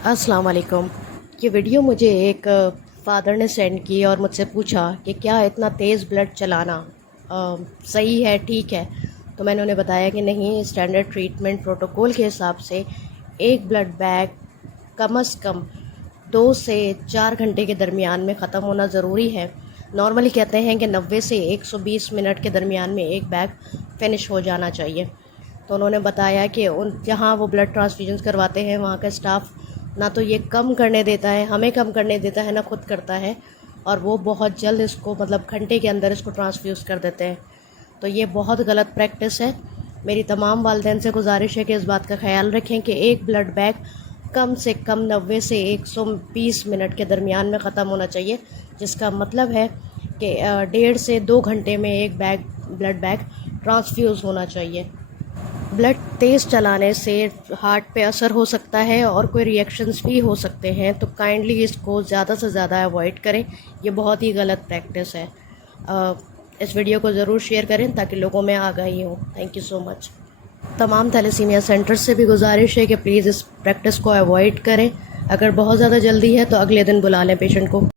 अस्सलाम वालेकुम। ये वीडियो मुझे एक फ़ादर ने सेंड की और मुझसे पूछा कि क्या इतना तेज़ ब्लड चलाना सही है, ठीक है। तो मैंने उन्हें बताया कि नहीं, स्टैंडर्ड ट्रीटमेंट प्रोटोकॉल के हिसाब से एक ब्लड बैग कम से कम 2 से 4 घंटे के दरमियान में ख़त्म होना ज़रूरी है। नॉर्मली कहते हैं कि 90 से 120 मिनट के दरमियान में एक बैग फ़िनिश हो जाना चाहिए। तो उन्होंने बताया कि उन जहाँ वो ब्लड ट्रांसफ्यूजन करवाते हैं वहाँ का स्टाफ ना तो ये कम करने देता है, हमें कम करने देता है, ना खुद करता है, और वो बहुत जल्द इसको मतलब घंटे के अंदर इसको ट्रांसफ्यूज़ कर देते हैं। तो ये बहुत गलत प्रैक्टिस है। मेरी तमाम वालिदैन से गुजारिश है कि इस बात का ख्याल रखें कि एक ब्लड बैग कम से कम 90 से 120 मिनट के दरमियान में ख़त्म होना चाहिए, जिसका मतलब है कि 1.5 से 2 घंटे में एक ब्लड बैग ट्रांसफ्यूज़ होना चाहिए। ब्लड तेज़ चलाने से हार्ट पे असर हो सकता है और कोई रिएक्शंस भी हो सकते हैं, तो काइंडली इसको ज़्यादा से ज़्यादा अवॉइड करें। ये बहुत ही गलत प्रैक्टिस है। इस वीडियो को ज़रूर शेयर करें ताकि लोगों में आगाही हो। Thank you so much. तमाम थैलेसीमिया सेंटर्स से भी गुजारिश है कि प्लीज़ इस प्रैक्टिस को अवॉइड करें। अगर बहुत ज़्यादा जल्दी है तो अगले दिन बुला लें पेशेंट को।